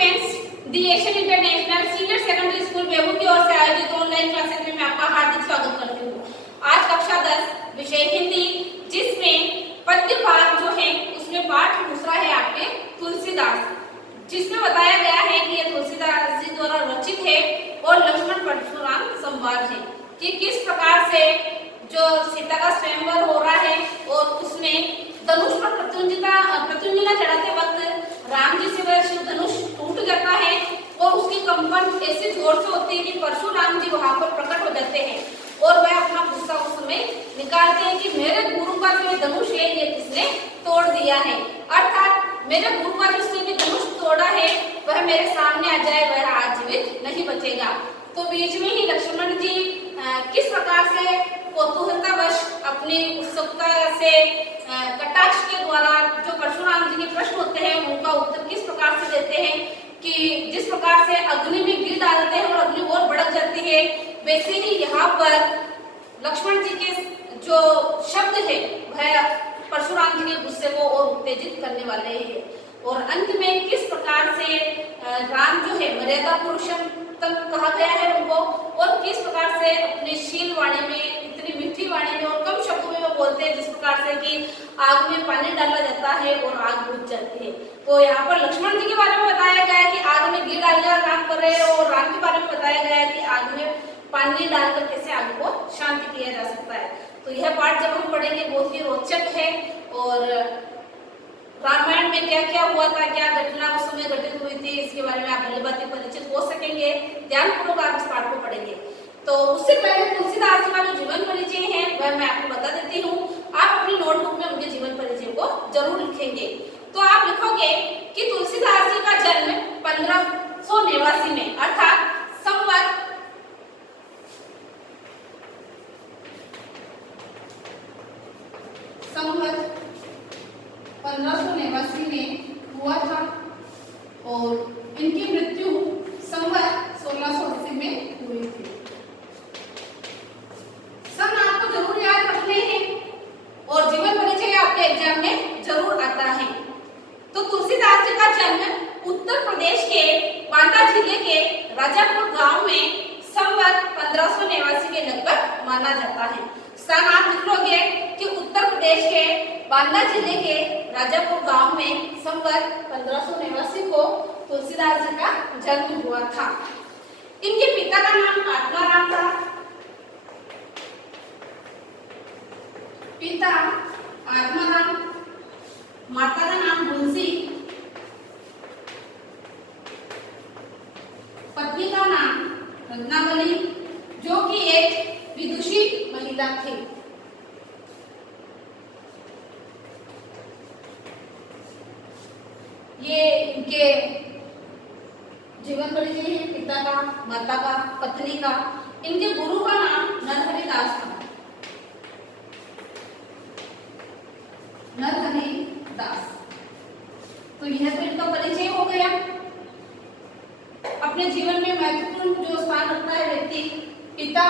Students, the Asian international senior secondary school Behu की ओर से आयोजित ऑनलाइन क्लासेस में मैं आपका हार्दिक स्वागत करती हूँ। आज कक्षा 10 विषय हिंदी, जिसमें पद्य पाठ जो है उसमें पाठ दूसरा है आपके तुलसीदास, जिसमें बताया गया है कि यह तुलसीदास जी द्वारा रचित है और लक्ष्मण परशुराम संवाद है कि किस प्रकार से जो सीता का स्वयंवर हो रहा है और उसमें धनुष पर प्रत्युंजना चढ़ाते वक्त राम जी से वह शिव धनुष टूट जाता है और उसकी कंपन ऐसे जोर से होती है कि परशुराम जी वहां पर प्रकट हो जाते हैं और वह अपना गुस्सा उस समय निकालते हैं कि मेरे गुरु का जो धनुष है ये किसने तोड़ दिया है, अर्थात मेरे गुरु का जिसने भी धनुष तोड़ा है वह मेरे सामने आ जाए, वह आजीवित नहीं बचेगा। तो बीच में ही लक्ष्मण जी किस प्रकार से कौतूहलतावश अपनी उत्सुकता से कटाक्ष के द्वारा जो परशुराम जी के प्रश्न होते हैं उनका उत्तर किस प्रकार से देते हैं कि जिस प्रकार से अग्नि में गिर डालते हैं और अग्नि और भड़क जाती है, वैसे ही यहाँ पर लक्ष्मण जी के जो शब्द है वह परशुराम जी के गुस्से को और उत्तेजित करने वाले हैं और अंत में किस प्रकार से राम जो है मर्यादा पुरुषोत्तम कहा गया है उनको और किस प्रकार से अपने शील वाणी में, इतनी मीठी वाणी में और कम शब्दों में वो बोलते हैं जिस प्रकार से कि आग में पानी डाला जाता है और आग बुझ जाती है। तो यहाँ पर लक्ष्मण जी के बारे में बताया गया है कि आग में घी डालने का काम कर रहे हैं और राम के बारे में बताया गया है कि आग में पानी डालकर कैसे आग को शांत किया जा सकता है। तो यह पाठ जब हम पढ़ेंगे बहुत ही रोचक है और रामायण में क्या क्या हुआ था, क्या घटना उस समय घटित हुई थी, इसके बारे में आप भली भांति परिचित हो सकेंगे। ध्यानपूर्वक आप इस पाठ को पढ़ेंगे। तो उससे पहले तुलसीदास जी का जो जीवन परिचय है वह मैं आपको बता देती हूँ। आप अपनी नोटबुक में उनके जीवन परिचय को जरूर लिखेंगे। तो आप लिखोगे कि तुलसीदास जी का जन्म 1589 में अर्थात संवत 1589 में हुआ था और इनकी मृत्यु संवत 1680 में हुई थी। सन आपको जरूर याद रखने हैं और जीवन परिचय आपके एग्जाम में जरूर आता है। तो तुलसीदास जी का जन्म उत्तर प्रदेश के बांदा जिले के राजापुर गांव में संवत 1589 के लगभग माना जाता है। सन आप लिख लोगे कि उत्तर प्रदेश के बांदा जिले के राजापुर गांव में संवत 1589 को तुलसीदास जी का जन्म हुआ था। इनके पिता का नाम आत्माराम था। पिता आत्माराम, माता का नाम तुलसी, पत्नी का नाम रत्नावली जो कि एक विदुषी महिला थी। ये इनके जीवन परिचय है, पिता का, माता का, पत्नी का। इनके गुरु का नाम नरहरि दास था। नरहरि दास। तो यह तो इनका परिचय हो गया। अपने जीवन में महत्वपूर्ण जो स्थान रखता है व्यक्ति, पिता,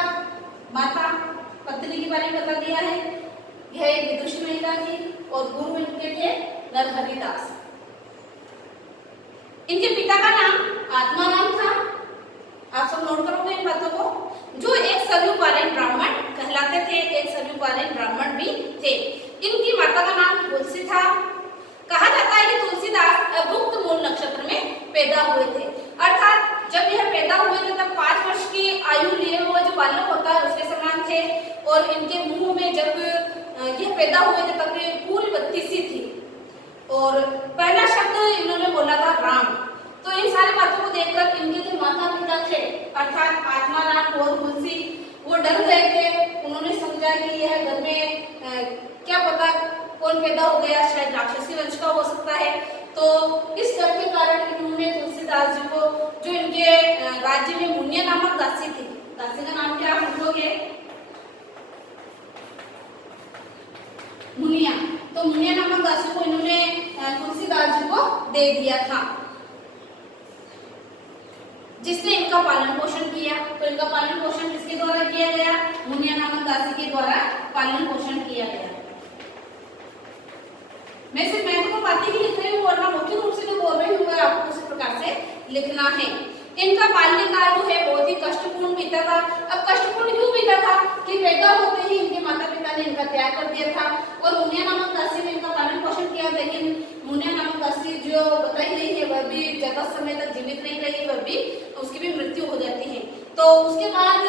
माता, पत्नी के बारे में बता दिया है। यह एक विदुषी महिला थी और गुरु इनके थे नरहरि दास। इनके पिता का नाम आत्माराम था। आप सब नोट करोगे इन बातों को, जो एक सरयुपारण ब्राह्मण कहलाते थे, एक सरयुपारण ब्राह्मण भी थे। इनकी माता का नाम तुलसी था। कहा जाता है कि तुलसीदास अभुक्त मूल नक्षत्र में पैदा हुए थे, अर्थात जब यह पैदा हुए थे तब 5 वर्ष की आयु लिए हुए जो बालक होता है उसके समान थे और इनके मुंह में जब यह पैदा हुए थे तब ये पूरी 32 थी और पहला शब्द इन्होंने बोला था राम। तो इन सारी बातों को देखकर इनके जो माता पिता थे अर्थात आत्माराम और तुलसी वो डर गए थे। उन्होंने समझा कि यह घर में क्या पता कौन पैदा हो गया, शायद राक्षसी वंश का हो सकता है। तो इस डर के कारण इन्होंने तुलसीदास जी को, जो इनके राज्य में मुनिया नामक दासी थी, दासी का नाम क्या समझोगे? मुनिया। तो मुनिया नामक दासी को इन्होंने तुलसीदास जी को दे दिया था, जिसने इनका पालन पोषण किया। तो इनका पालन पोषण किसके द्वारा किया गया? मुनिया नामक दासी के द्वारा पालन पोषण किया गया। मैं सिर्फ महत्वपूर्ण बातें ही लिख रही हूँ वरना मुख्य रूप से जो बोल रही हूँ आपको उसी प्रकार से लिखना है। इनका बाल्यकाल जो है बहुत ही कष्टपूर्ण बीता था। अब कष्टपूर्ण क्यों बीता था कि पैदा होते ही इनके माता पिता ने इनका त्याग कर दिया था और मुनिया नामक दासी ने इनका पालन पोषण किया, लेकिन मुनिया नामक दासी जो बताई गई है वह भी ज्यादा समय तक जीवित नहीं रही, वह भी उसकी भी मृत्यु हो जाती है। तो उसके बाद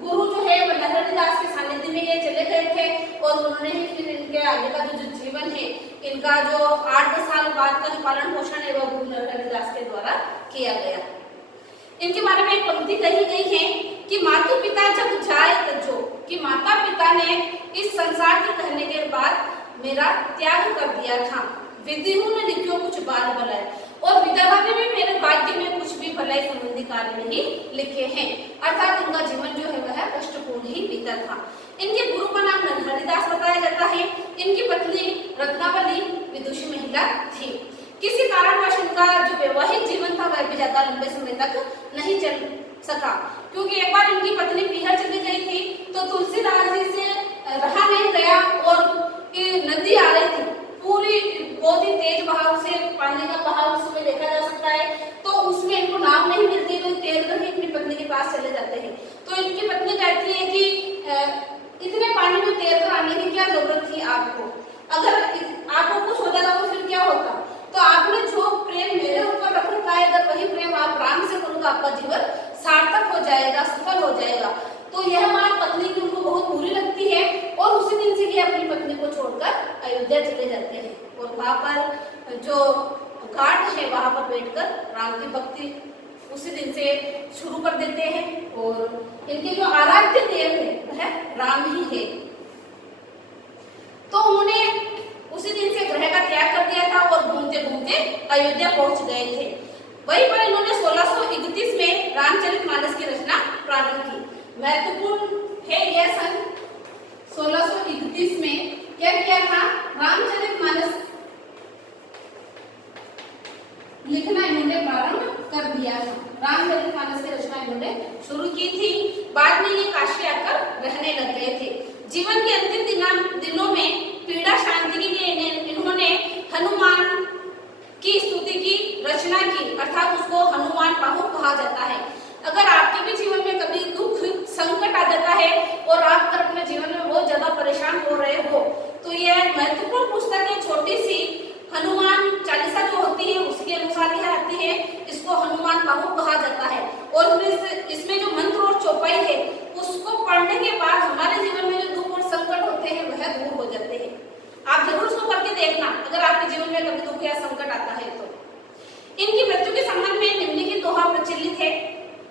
गुरु जो है वह लहरीदास के सानिध्य में ये चले गए थे और उन्होंने ही फिर इनके आगे का जो जीवन है, इनका जो 8-10 साल बाद का जो पालन पोषण है वह गुरु लहरीदास के द्वारा किया गया। इनके बारे में एक पंक्ति कही गई है कि मातु पिता जब जाए तजो, कि माता पिता ने इस संसार के कहने के बाद मेरा त्याग कर दिया था। विधिहु ने लिखियो कुछ बार भलाई, और विधवा ने भी मेरे भाग्य में कुछ भी भलाई संबंधी कार्य नहीं लिखे हैं। अर्थात इनका जीवन जो है वह कष्टपूर्ण ही बीता था। इनके गुरु का नाम लहरीदास बताया जाता है। इनकी पत्नी रत्नावली विदुषी महिला थी। किसी कारणवश इनका जो वैवाहिक जीवन था वह भी ज्यादा लंबे समय तक नहीं चल सका, क्योंकि एक बार इनकी पत्नी पीहर चली गई थी तो तुलसीदास जी से रहा नहीं गया और नदी आ रही थी, पूरी बहुत ही तेज बहाव से, पानी का बहाव उसमें देखा जा सकता है, तो उसमें इनको नाव नहीं मिलती तो तैर कर ही अपनी पत्नी के पास चले जाते हैं। तो इनकी पत्नी कहती है कि इतने पानी में तैर कर आने की क्या जरूरत थी आपको, अगर आपको कुछ हो जाता तो फिर क्या होता, तो आपने जो प्रेम मेरे ऊपर रख रखा है अगर वही प्रेम आप राम से करो तो आपका जीवन सार्थक हो जाएगा, सफल हो जाएगा। तो यह बात पत्नी की उनको बहुत बुरी लगती है और उसी दिन से ये अपनी पत्नी को छोड़कर अयोध्या चले जाते हैं और वहां पर जो घाट है वहां पर बैठकर राम की भक्ति उसी दिन से शुरू कर देते हैं और इनके जो आराध्य देव है वह राम ही है। तो उन्होंने उसी दिन से ग्रह का त्याग कर दिया था और घूमते घूमते अयोध्या पहुंच गए थे। वहीं पर इन्होंने 1631 में रामचरितमानस की रचना प्रारंभ की। महत्वपूर्ण है यह सन 1631 में क्या किया था, रामचरितमानस लिखना इन्होंने प्रारंभ कर दिया था। रामचरितमानस की रचना इन्होंने शुरू की थी। बाद में ये काशी आकर रहने लग गए थे। जीवन के अंतिम दिनों में पीड़ा शांति के लिए इन्होंने हनुमान की स्तुति की रचना की, अर्थात उसको हनुमान बाहु कहा जाता है। अगर आपके भी जीवन में कभी दुख संकट आ जाता है और आप अगर अपने जीवन में बहुत ज्यादा परेशान हो रहे हो तो यह महत्वपूर्ण पुस्तक है। छोटी सी हनुमान चालीसा जो होती है उसके अनुसार यह आती है, इसको हनुमान बाहु कहा जाता है और इसमें जो मंत्र और चौपाई है उसको पढ़ने के बाद हमारे जीवन में जो दुख और संकट होते हैं वह दूर हो जाते हैं। आप जरूर उसको करके देखना अगर आपके जीवन में कभी दुख या संकट आता है तो। इनकी मृत्यु के संबंध में निम्नलिखित दोहा प्रचलित है।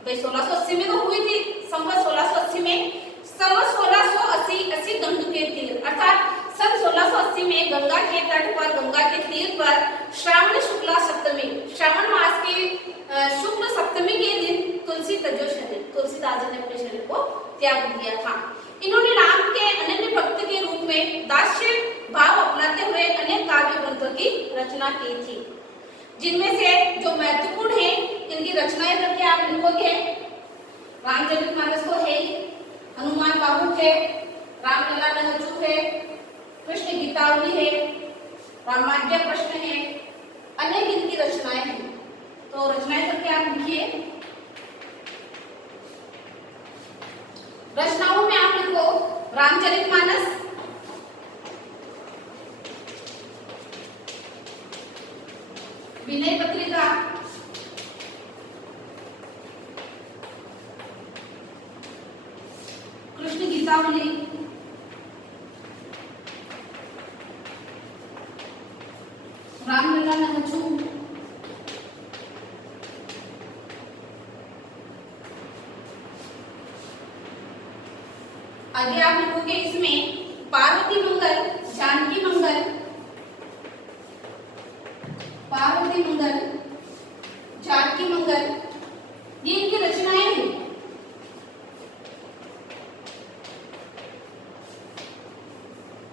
भाई 1680 में तो हुई थी, संवत 1680 में, संवत 1680 गंगा के तीर, अर्थात सन 1680 में गंगा के तट पर, गंगा के तीर पर श्रावण शुक्ला सप्तमी, श्रावण मास की शुक्ल सप्तमी के दिन तुलसीदास जी ने अपने शरीर को त्याग दिया था। इन्होंने राम के अनन्य भक्त के रूप में दास्य भाव अपनाते हुए अनेक काव्य ग्रंथों की रचना की थी, जिनमें से जो महत्वपूर्ण है इनकी रचनाएं करके आप लिखोगे, रामचरितमानस तो है, हनुमान बाहु है, रामलला नहचू है, कृष्ण गीतावली है, रामाज्ञा प्रश्न है, अनेक इनकी रचनाएं हैं। तो रचनाएं करके आप लिखिए। रचनाओं में आप लिखो रामचरितमानस, विनय पत्रिका, कृष्ण गीतावली, रामलला नहचू, आगे आप लिखोगे इसमें पार्वती मंगल, जानकी मंगल, पार्वती मंगल, जानकी मंगल, ये इनकी रचनाएं हैं।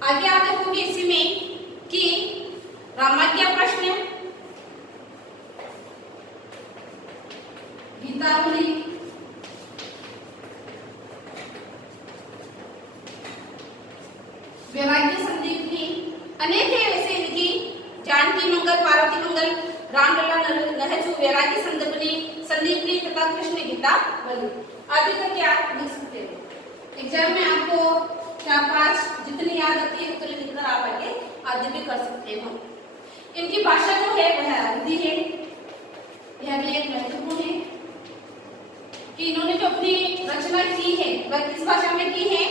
आगे आप देखोगे इसी में कि रामाज्ञा प्रश्न, गीतावली, वैराग्य संदीपनी, अनेक है वैसे इनकी, जानकी मंगल, पार्वती मंगल, रामलला सहजु वैरागी संदीपनी तथा कृष्ण गीता बलि आदि का क्या लिख सकते हो। एग्जाम में आपको 4-5 जितनी याद आती है उतनी लिखकर आप आगे आदि भी कर सकते हो। इनकी भाषा जो है वह अवधी है। यह भी एक महत्वपूर्ण है कि इन्होंने जो अपनी रचना की है वह किस भाषा में की है,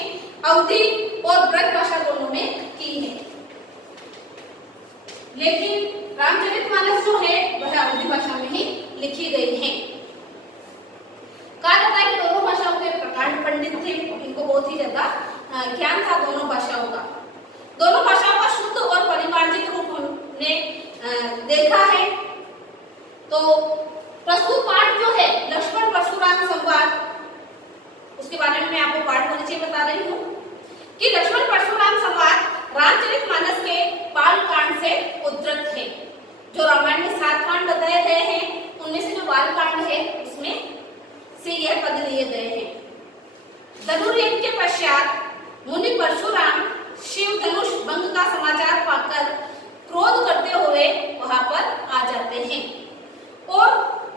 अवधी और ब्रज भाषा दोनों में की है। लेकिन रामचरितमानस जो है वह अवधी भाषा में ही लिखी गई है। कहा जाता है कि दोनों भाषाओं के प्रकांड पंडित थे, इनको बहुत ही ज्यादा ज्ञान था दोनों भाषाओं का। दोनों भाषाओं का शुद्ध और परिमार्जित रूप हमने देखा है। तो प्रस्तुत पाठ जो है लक्ष्मण परशुराम संवाद, उसके बारे में मैं आपको पाठ परिचय बता रही हूँ कि लक्ष्मण परशुराम संवाद रामचरितमानस के बाल कांड से उद्धृत है। जो रामायण में 7 कांड बताए गए हैं उनमें से जो बाल कांड है उसमें से यह पद लिए गए हैं। धनुर्यज्ञ के पश्चात मुनि परशुराम शिव धनुष भंग का समाचार पाकर क्रोध करते हुए वहां पर आ जाते हैं और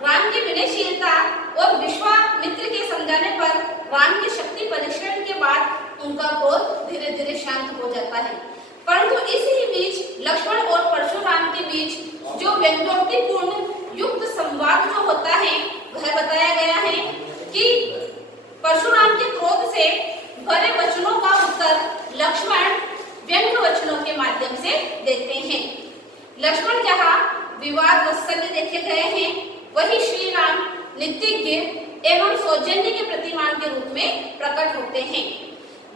राम की विनयशीलता और विश्वामित्र के समझाने पर राम की शक्ति परीक्षण के बाद उनका क्रोध धीरे धीरे शांत हो जाता है। परंतु इसी ही बीच लक्ष्मण और परशुराम के बीच जो व्यंग्योक्तिपूर्ण युक्त संवाद जो होता है वह बताया गया है कि परशुराम के क्रोध से भरे वचनों का उत्तर लक्ष्मण व्यंग्य वचनों के माध्यम से देते हैं। लक्ष्मण जहाँ विवाद वत्सल्य देखे गए हैं वही श्री राम नित्यज्ञ एवं सौजन्य के प्रतिमान के रूप में प्रकट होते हैं।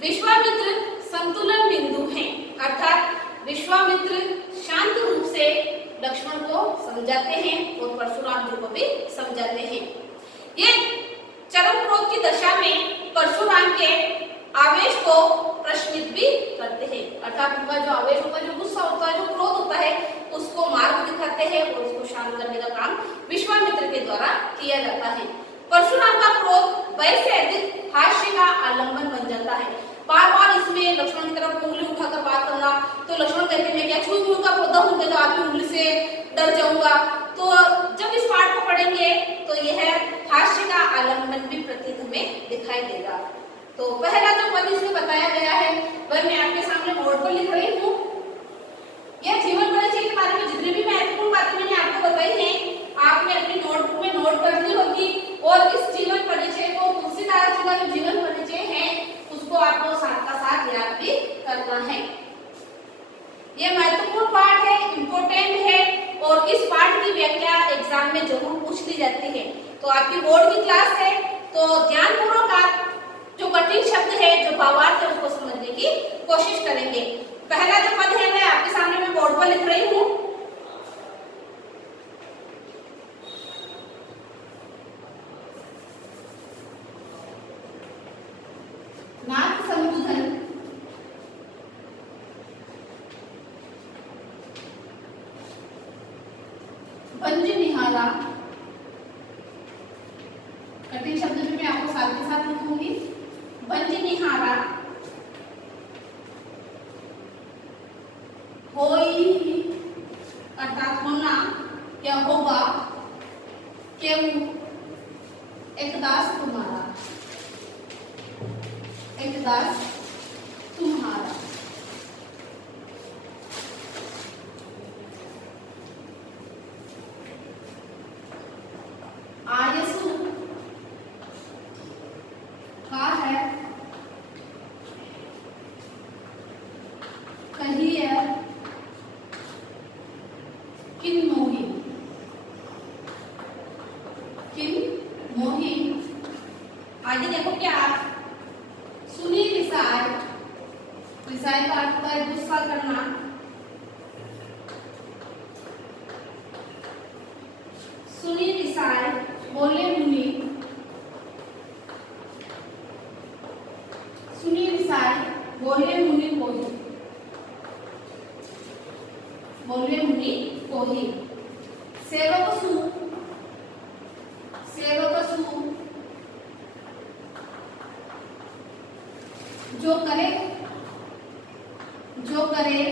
विश्वामित्र संतुलन बिंदु हैं, अर्थात विश्वामित्र शांत रूप से लक्ष्मण को समझाते हैं और परशुराम जी को भी समझाते हैं। ये चरम क्रोध की दशा में परशुराम के आवेश को प्रशमित भी करते हैं, अर्थात उनका जो आवेश होता है, जो गुस्सा होता है, जो क्रोध होता है, उसको मार्ग दिखाते हैं और उसको शांत करने का काम विश्वामित्र के द्वारा किया जाता है। परशुराम का क्रोध वय से अधिक हास्य का आलंबन बन जाता है। बार बार इसमें लक्ष्मण की तरफ उंगली उठाकर बात करना, तो लक्ष्मण कहते हैं क्या छुई का पौधा हूँ तो आपकी उंगली से डर जाऊंगा। तो जब इस पाठ को पढ़ेंगे तो यह हास्य का आलंबन भी प्रतीत हमें दिखाई देगा। तो पहला जो पद इसमें बताया गया है वह मैं आपके सामने बोर्ड पर लिख रही हूँ। यह जीवन परिचय के बारे में जितनी भी महत्वपूर्ण बातें मैंने आपको बताई हैं आपने अपनी नोटबुक में नोट करनी होगी और इस जीवन परिचय को तुलसीदास जी का जो जीवन परिचय है उसको आपको साथ का साथ याद भी करना है। यह महत्वपूर्ण पाठ है, इम्पोर्टेंट है और इस पाठ की व्याख्या एग्जाम में जरूर पूछ ली जाती है। तो आपकी बोर्ड की क्लास है तो ध्यानपूर्वक आप जो कठिन शब्द है, जो भावार्थ है उसको समझने की कोशिश करेंगे। पहला जो पद है मैं आपके सामने मैं बोर्ड पर लिख रही हूँ। नाथ संबोधन पंज निहारा, कठिन शब्द भी मैं आपको साथ के साथ लिखूंगी। पंज निहारा होई अर्थात होना या होगा, केहू एक दास तुम्हारा, एक दास तुम्हारा। आयसु का है, कहिए किन मोही, किन मोही। आगे देखो क्या आप सुनी रिसाय, रिसाय का अर्थ है गुस्सा करना। सुनी रिसाय बोले मुनि, सुनी रिसाय बोले मुनि कोही, बोले मुनि कोही। सेवक सु, सेवक सु जो करे, जो करे।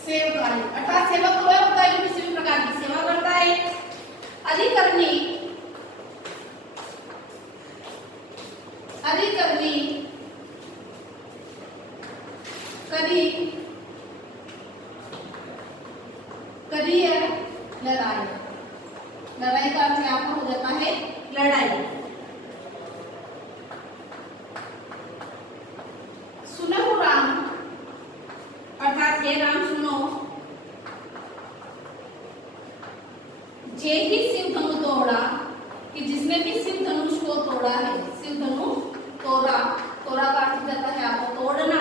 सेवक सेवकाई अर्थात सेवक तो वह होता है जो किसी भी प्रकार की सेवा करता है। अधिकरणी अधिकरणी करी करी है लड़ाई। लड़ाई का अर्थ यहाँ पर हो जाता है लड़ाई। सुनो राम अर्थात हे राम सुनो, जे ही शिव धनु तोड़ा, कि जिसने भी शिव धनुष को तोड़ा है, शिव धनु तोड़ा, तोड़ा का अर्थ जाता है आपको तोड़ना।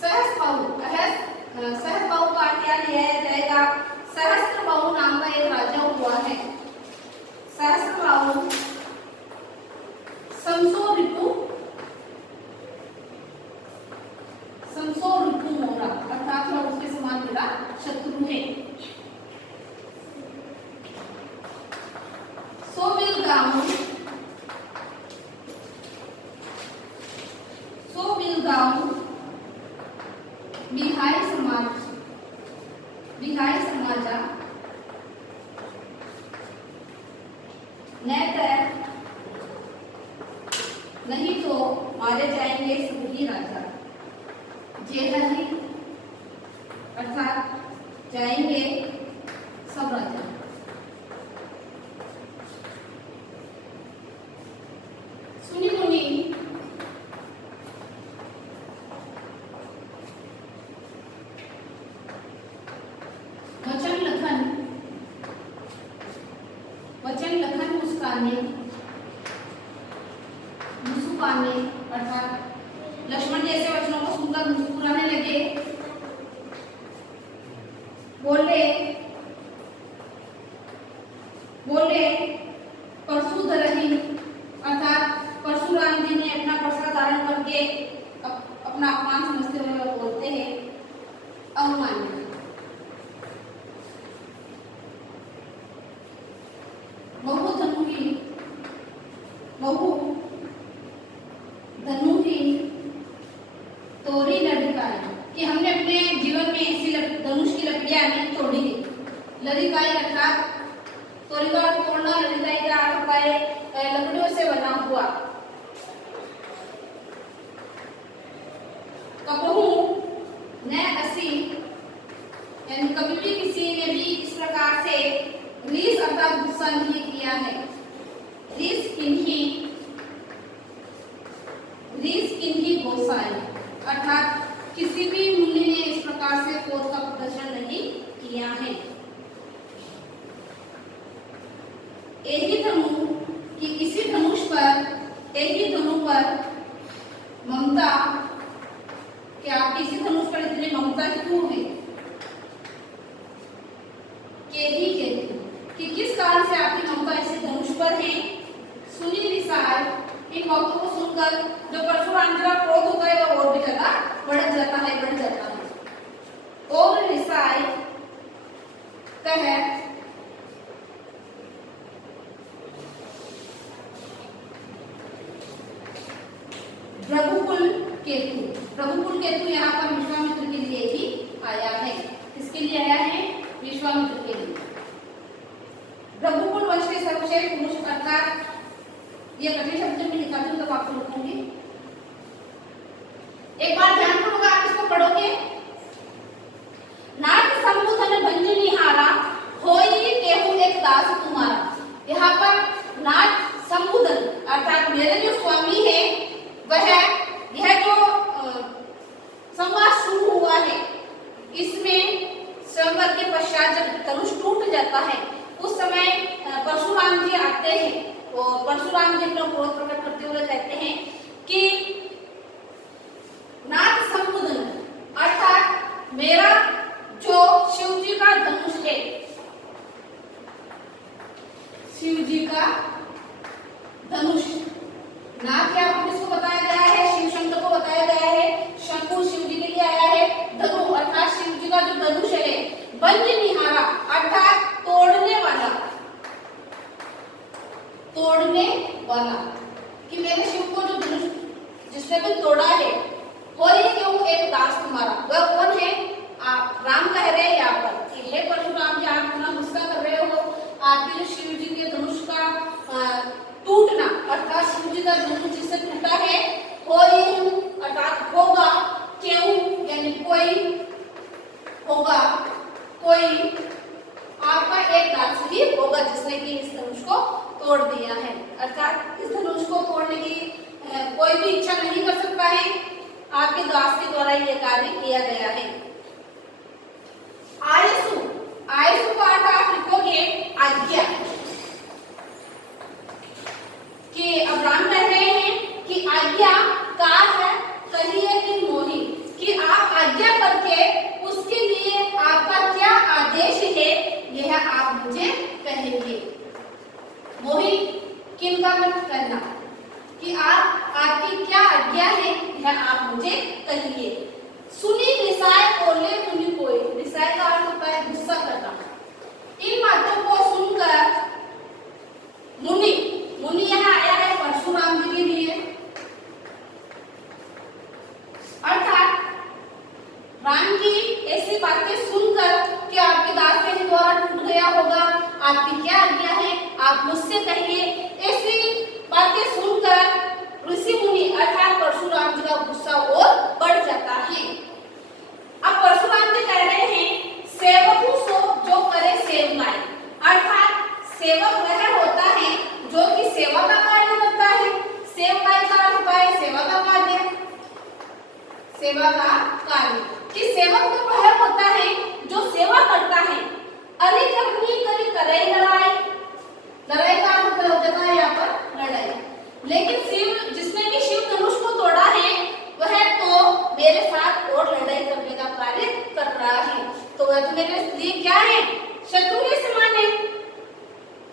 सहस्त्रबाहु सहस्त्रबाहु का क्या लिया जाएगा? सहस्त्रबाहु नाम का एक राजा हुआ है। सहस्त्रबाहु समसो ऋतु मोरा अर्थात वह उसके समान मेरा शत्रु है। सो बिलगांव बिहाई समाजा नहीं तो मारे जाएंगे सभी राजा। जेहनी अर्थात जाएंगे सब राजा। सुनी मुनि वचन लखन मुस्काने अर्थात लक्ष्मण जैसे वचनों को सुनकर मुस्कुराने लगे। बोले परशुधरहि अर्थात परशुराम जी ने अपना परसा धारण करके अपना अपमान समझते हुए बोलते हैं अवमान्य। धनु ही तोड़ी लड़िकाई, कि हमने अपने जीवन में ऐसी धनुष की लकड़ियां हमने तोड़ी है। लड़िकाई अर्थात तोड़ी का अर्थ तोड़ना, लड़िकाई का अर्थ होता है लकड़ियों से बना हुआ। कबहू न असी यानी कभी भी किसी ने भी इस प्रकार से रीस अर्थात गुस्सा नहीं किया है। रीस किन्ही गोसाई अर्थात किसी भी मुनि ने इस प्रकार से क्रोध का प्रदर्शन नहीं किया है। इसी धनुष पर एक ही धनु पर ममता, कि आपकी इसी धनुष पर इतनी ममता क्यों है? कि किस कारण से आपकी ममता इसी धनुष पर है? सुनी विशाल इन बातों को सुनकर जो परशुराम जी का क्रोध होता है वो और भी ज्यादा बढ़ जाता है। और रिसाई कहे रघुकुल केतु यहाँ पर विश्वामित्र के लिए ही आया है। किसके लिए आया है? विश्वामित्र के लिए। रघुकुल वंश के सर्वश्रेष्ठ पुरुष अर्थात ये कठिन शब्द में निकालती हूँ तब आपको लिखूंगी। एक बार ध्यान करोगे, आप इसको पढ़ोगे। नाथ संबुधन भंजनिहारा होई केहू एक दास तुम्हारा। यहाँ पर नाथ संबुधन अर्थात मेरे जो स्वामी है वह यह जो संवाद शुरू हुआ है इसमें स्वयंवर के पश्चात जब धनुष टूट जाता है उस समय परशुराम जी आते हैं और परशुराम जी अपना क्रोध प्रकट करते हुए कहते हैं कि नाथ संबुधन अर्थात मेरा जो शिव जी का धनुष है, शिव जी का धनुष, नाथ क्या किसको बताया गया है? शिव शंकर को बताया गया है। शंकुर शिव जी के लिए आया है। धनु अर्थात शिव जी का जो धनुष है, भंजनिहारा अर्थात तोड़ने वाला, कि मेरे शिव को जो धनुष जिसने भी तोड़ा है, हो ये क्यों एक दास तुम्हारा, वह कौन है? शिव जी के धनुष का टूटना, अर्थात शिव जी का धनुष जिससे टूटा है, होई अर्थात होगा, क्यों यानी कोई होगा, कोई आपका एक दासी होगा जिसने कि इस धनुष को तोड़ दिया है। अर्थात इस धनुष को तोड़ने की कोई भी इच्छा नहीं कर सकता है, आपके दास के द्वारा यह कार्य किया गया है। आयसु, आयसु का अर्थ आप लिखोगे आज्ञा, कि अब्राहम कह रहे हैं कि आज्ञा का है कहिए कि मोही, कि आप आज्ञा करके उसके लिए आपका क्या आदेश है यह आप मुझे कहेंगे। मोही किनका मत करना, कि आप आपकी क्या आज्ञा है यह आप मुझे कहिए। सुनी निसाय बोले मुनि कोई, निसाय का अर्थ होता है गुस्सा करना। इन बातों को सुनकर मुनि, मुनि यहाँ आया है परशुराम जी के लिए, अर्थात राम की ऐसी बातें सुनकर कि आपके दास के द्वारा टूट गया होगा, आपकी क्या आज्ञा है आप मुझसे कहिए, ऐसी बातें सुनकर ऋषि मुनि अर्थात परशुराम जी का गुस्सा और बढ़ जाता है। अब परशुराम जी कह रहे हैं सेवकु सो जो करे सेवकाई, अर्थात सेवक वह होता है जो कि सेवा का कार्य करता है। सेवकाई का अर्थ होता है सेवा का कार्य, सेवा का कार्य, कि सेवक तो वह होता है जो सेवा करता है। अरे करनी करी करे लड़ाई, लड़ाई का अर्थ होता है यहाँ पर लड़ाई, लेकिन शिव जिसने भी शिव धनुष को तोड़ा है वह तो मेरे साथ और लड़ाई करने का कार्य कर रहा है, तो वह तो मेरे लिए क्या है, शत्रु के समान है।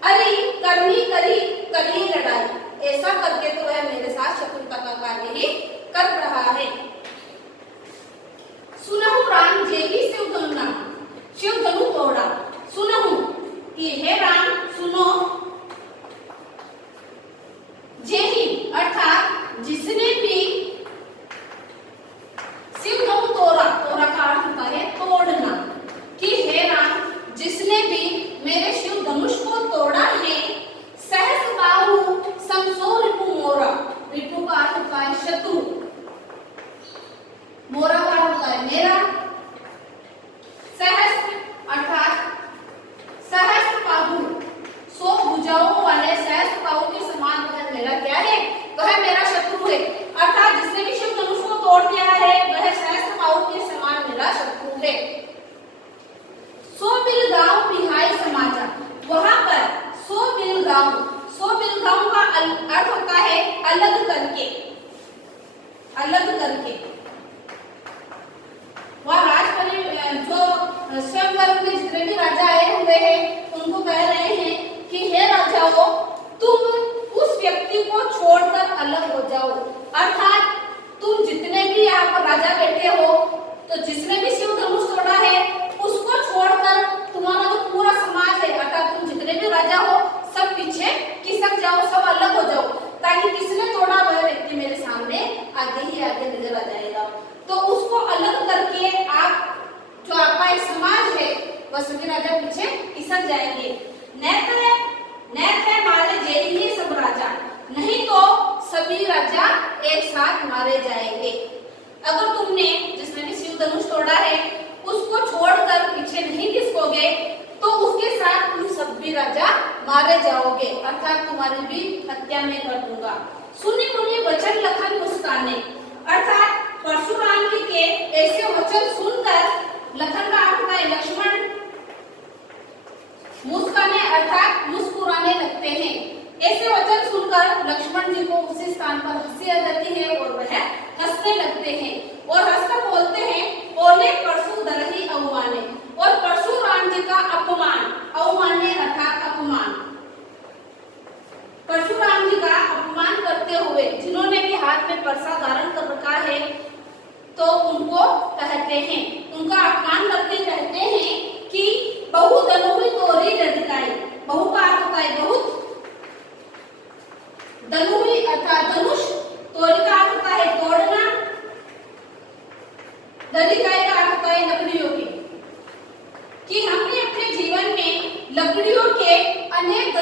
अरे करनी करी करी लड़ाई, ऐसा करके तो वह मेरे साथ शत्रुता का कार्य ही कर रहा है। सुनहु राम जेही शिव धनु, शिव धनु तोड़ा, सुनहु कि हे राम सुनो, जेही अर्थात जिसने भी शिव धनु तोड़ा, तोड़ा का अर्थ होता है तोड़ना, कि हे राम जिसने भी मेरे शिव धनुष को तोड़ा है, सहस बाहु समसो रिपु मोरा, रिपु का अर्थ होता है शत्रु, मोरा का अर्थ होता है मेरा, सहस अर्थात सहस्त्र बाहु, 100 भुजाओं वाले सहस्त्र बाहु के समान वह मेरा क्या है, वह मेरा शत्रु है। अर्थात जिसने भी शिव धनुष को तोड़ दिया है वह सहस्त्र बाहु के समान मेरा शत्रु है। सो बिल गांव बिहाई समाजा, वहां पर सो बिल गांव, सो बिल गांव का अर्थ होता है अलग करके, अलग करके। वह राजपरि जो स्वयंवर में जितने भी राजा आए हुए हैं उनको कह रहे हैं कि हे राजाओं तुम उस व्यक्ति को छोड़कर अलग हो जाओ, अर्थात तुम जितने भी यहाँ पर राजा बैठे हो तो जिसने भी शिव धनुष तोड़ा है उसको छोड़कर तुम्हारा जो पूरा समाज है अर्थात तुम जितने भी राजा हो सब पीछे खिसक जाओ, सब अलग हो जाओ, ताकि किसने तोड़ा वह व्यक्ति मेरे सामने आगे ही आगे नजर आ जाएगा। तो उसको अलग करके आप जो आपका एक समाज है वह सभी राजा पीछे खिसक जाएंगे। नैत मारे जाएंगे सब राजा, नहीं तो सभी राजा एक साथ मारे जाएंगे। अगर तुमने जिसने भी शिव धनुष तोड़ा है उसको छोड़कर पीछे नहीं खिसकोगे तो उसके साथ तुम सभी राजा मारे जाओगे, अर्थात तुम्हारी भी हत्या मैं कर दूंगा। सुनी मुनि वचन लखन मुस्काने, अर्थात परशुराम जी के ऐसे वचन सुनकर लखन का अर्थ है लक्ष्मण मुस्काने अर्थात मुस्कुराने लगते हैं। ऐसे वचन सुनकर लक्ष्मण जी को उसी स्थान पर हंसी आ जाती है और वह हंसने लगते हैं और हंसकर बोलते हैं बोले परशु दरही अवमाने, और परशुराम जी का अपमान, अवमाने अर्थात अपमान, परशुराम जी का अपमान करते हुए जिन्होंने भी हाथ में परसा धारण कर रखा है तो उनको कहते हैं, उनका अपमान करते कहते हैं कि बहु धनुहि तोरी लड़काई, बहु का अर्थ होता है बहुत, धनुहि अर्थात धनुष, तोरी का अर्थ होता है तोड़ना, लड़काई का अर्थ होता है लकड़ियों की, कि हमने अपने जीवन में लकड़ियों के अनेक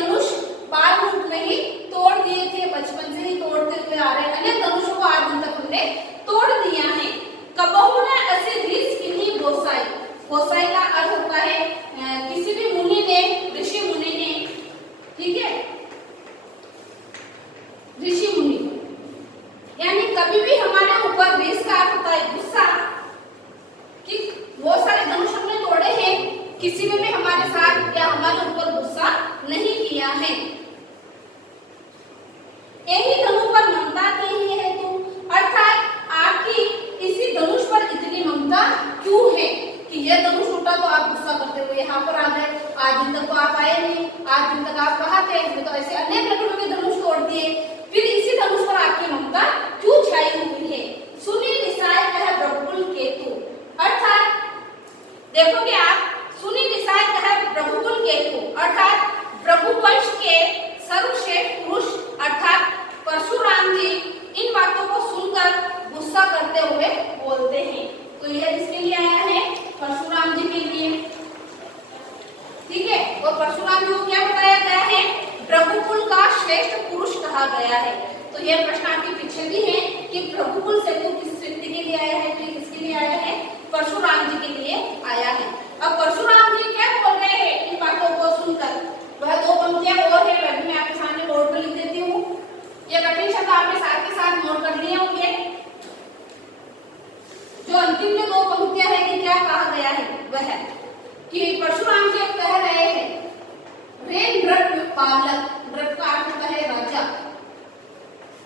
किसी ने भी हमारे साथ या हमारे ऊपर गुस्सा नहीं किया है। यही धनुष पर ममता की ही है तू, अर्थात आपकी इसी धनुष पर इतनी ममता क्यों है कि यह धनुष टूटा तो आप गुस्सा करते हुए यहाँ पर आ गए। आज दिन तक तो आप आए नहीं, आज दिन तक आप कहाँ थे, तो ऐसे अनेक लकड़ों के धनुष तोड़ दिए, फिर इसी धनुष पर आपकी ममता क्यों छाई हुई है। सुनी निसाय कह रघुकुल केतु, अर्थात देखोगे आप, सुनी निसाय कह रघुकुल केतु, अर्थात रघुवंश के सर्वश्रेष्ठ पुरुष अर्थात परशुराम जी इन बातों को सुनकर गुस्सा करते हुए बोलते हैं। तो यह किसके लिए आया है? परशुराम जी के लिए, ठीक है। और परशुराम जी को क्या बताया गया है? रघुकुल का श्रेष्ठ पुरुष कहा गया है। तो यह प्रश्न आपके पीछे भी है कि रघुकुल सेतु किस व्यक्ति के लिए आया है? तो किसके लिए आया है? परशुराम जी के लिए आया है। अब परशुराम जी क्या बोल रहे हैं इन बातों को सुनकर? वह दो पंक्तियां और है, वह भी मैं आपके सामने बोर्ड पर लिख देती हूँ। यह कठिन शब्द आपने साथ के साथ नोट कर लिए होंगे। जो अंतिम जो दो पंक्तियां है कि क्या कहा गया है वह है कि परशुराम जी कह रहे हैं रे नृप पालक, नृप का अर्थ होता है राजा,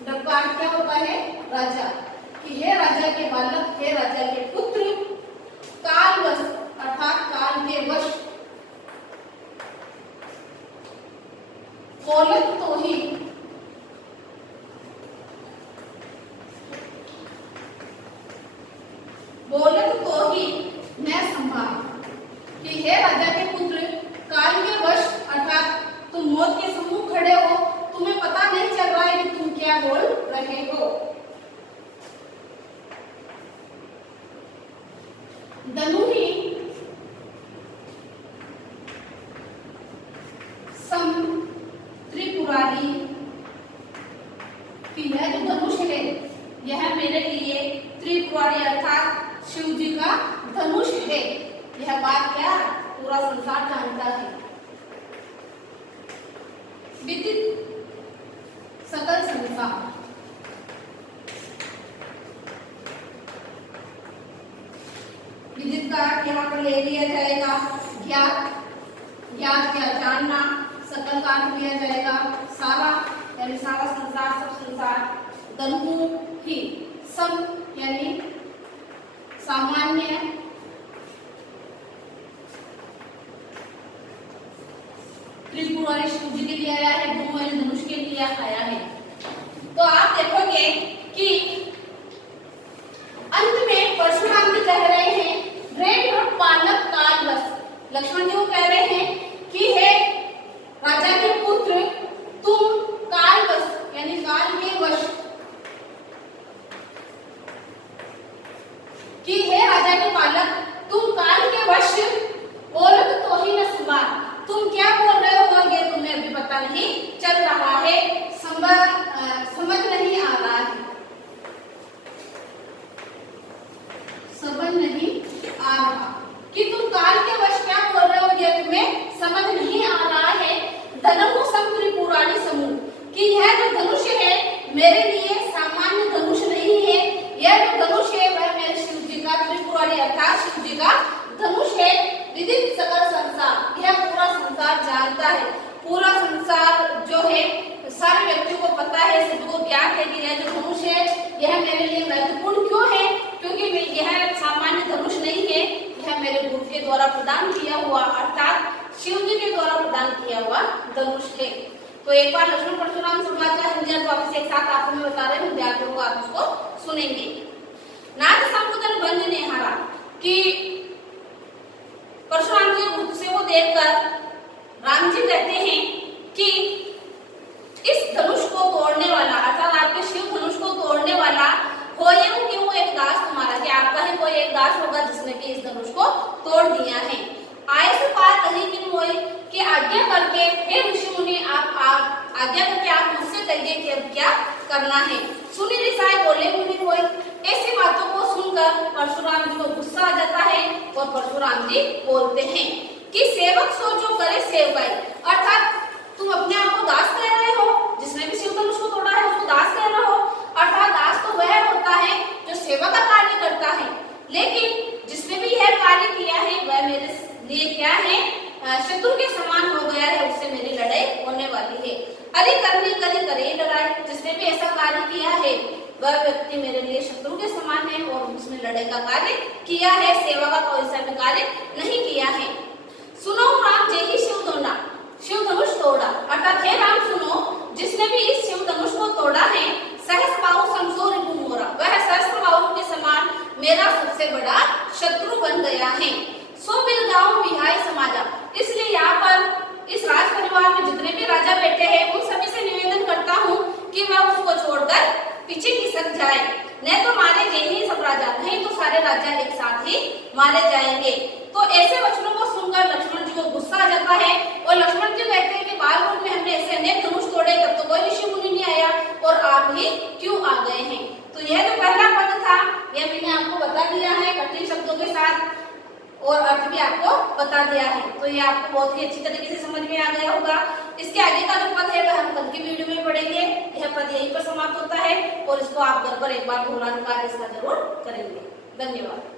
नृप का अर्थ क्या होता है? राजा, कि हे राजा के बालक, हे राजा के पुत्र, कालवश अर्थात काल के वश, बोलत तो ही, बोलत तो ही मैं संभाल, कि हे राजा के पुत्र, काल के वश अर्थात तुम मौत के सम्मुख खड़े हो, तुम्हें पता नहीं चल रहा है कि तुम क्या बोल रहे हो। धनुहि सम त्रिपुरारी, कि यह जो धनुष है यह मेरे लिए त्रिपुरारी अर्थात शिव जी का धनुष है। यह बात क्या पूरा संसार जानता है। विदित सकल संसार, विदित का यहाँ पर ले लिया जाएगा ज्ञात, ज्ञात क्या जानना, सकल का अर्थ लिया जाएगा सारा, यानी सारा संसार, सब संसार, धनु ही सम यानी सामान्य, त्रिपुरारी शिव जी के लिए आया है, दोनों यानी धनुष के लिए आया है। तो आप देखोगे कि अंत में परशुराम जी कह रहे हैं रे पालक कालवश, लक्ष्मण जी को कह रहे हैं कि हे राजा के पुत्र, तुम कालवश यानी काल के वश, कि हे राजा के पालक, तुम काल के वश, बोलत तो ही न संभाल, तुम क्या बोल रहे हो ये तुम्हें अभी पता नहीं चल रहा है, समझ नहीं आ रहा है, समझ नहीं आ रहा कि तुम काल के वश क्या बोल रहे हो ये तुम्हें समझ नहीं आ रहा है। धनु सम त्रिपुरारी समूह, कि यह जो धनुष है मेरे लिए सामान्य धनुष नहीं है, यह जो धनुष है वह मेरे शिव जी का त्रिपुरारी अर्थात शिव जी का धनुष है। विदित सकल संसार, यह पूरा संसार जानता है, पूरा संसार जो है सारे व्यक्तियों को पता है, सबको ज्ञात है कि यह जो धनुष है यह मेरे लिए महत्वपूर्ण क्यों है, क्योंकि यह सामान्य धनुष नहीं है, यह मेरे गुरु के द्वारा प्रदान किया हुआ अर्थात शिव जी के द्वारा प्रदान किया हुआ धनुष है। तो एक बार लक्ष्मण परशुराम संवाद का हिंदी वापस एक साथ आपको मैं बता रहे हूँ, ध्यान करो, आप उसको सुनेंगे। नाथ संबोधन बंद ने हारा, कि परशुराम जी से वो देखकर राम जी कहते हैं कि इस धनुष को तोड़ने वाला अर्थात आपके शिव धनुष को तोड़ने वाला हो ये कि वो एक दास तुम्हारा, कि आपका ही कोई एक दास होगा जिसने कि इस धनुष को तोड़ दिया है। आए से पार कहीं कि मोई, कि आज्ञा करके हे ऋषि मुनि आप आज्ञा करके आप मुझसे कहिए कि अब क्या करना है। सुनी रिसाई बोले मुनि कोई, ऐसी बातों को सुनकर परशुराम जी को गुस्सा आ जाता है और परशुराम जी बोलते हैं कि सेवक सो जो करे सेवकाई, अर्थात तुम अपने आप को दास कह रहे हो, जिसने भी शिव धनुष को तोड़ा है उसको दास कह रहे हो, अर्थात दास तो वह होता है जो सेवा का कार्य करता है, लेकिन जिसने भी यह कार्य किया है वह मेरे लिए क्या है, लड़ाई का कार्य किया है, सेवा का कोई सा भी कार्य नहीं किया है। सुनो राम जय ही शिव दोना, शिव धनुष तोड़ा, अर्थात हे राम सुनो, जिसने भी इस शिव धनुष को तोड़ा है, सहस्त्रबाहु समसो रिपु मोरा, वह सहस्त्रबाहु के समान मेरा सबसे बड़ा शत्रु बन गया है। सो बिल गाँव विहाय समाजा, इसलिए यहाँ पर इस राज परिवार में जितने भी राजा बैठे हैं उन सभी से निवेदन करता हूँ कि वह उसको छोड़कर पीछे खिसक जाए, नहीं तो मारे जाएंगे सब राजा, नहीं तो सारे राजा एक साथ ही मारे जाएंगे। तो ऐसे वचनों को सुनकर लक्ष्मण जी को गुस्सा आ जाता है और लक्ष्मण जी कहते हैं कि बाल रूप में हमने ऐसे अनेक धनुष तोड़े, तब तो कोई ऋषि मुनि नहीं आया और आप ही क्यों आ गए हैं। तो यह जो पहला पद था यह मैंने आपको बता दिया है कठिन शब्दों के साथ और अर्थ भी आपको बता दिया है, तो ये आपको बहुत ही अच्छी तरीके से समझ में आ गया होगा। इसके आगे का जो पद है वह हम कल की वीडियो में पढ़ेंगे। यह पद यहीं पर समाप्त होता है और इसको आप घर पर एक बार पुनरावृत्ति इसका जरूर करेंगे। धन्यवाद।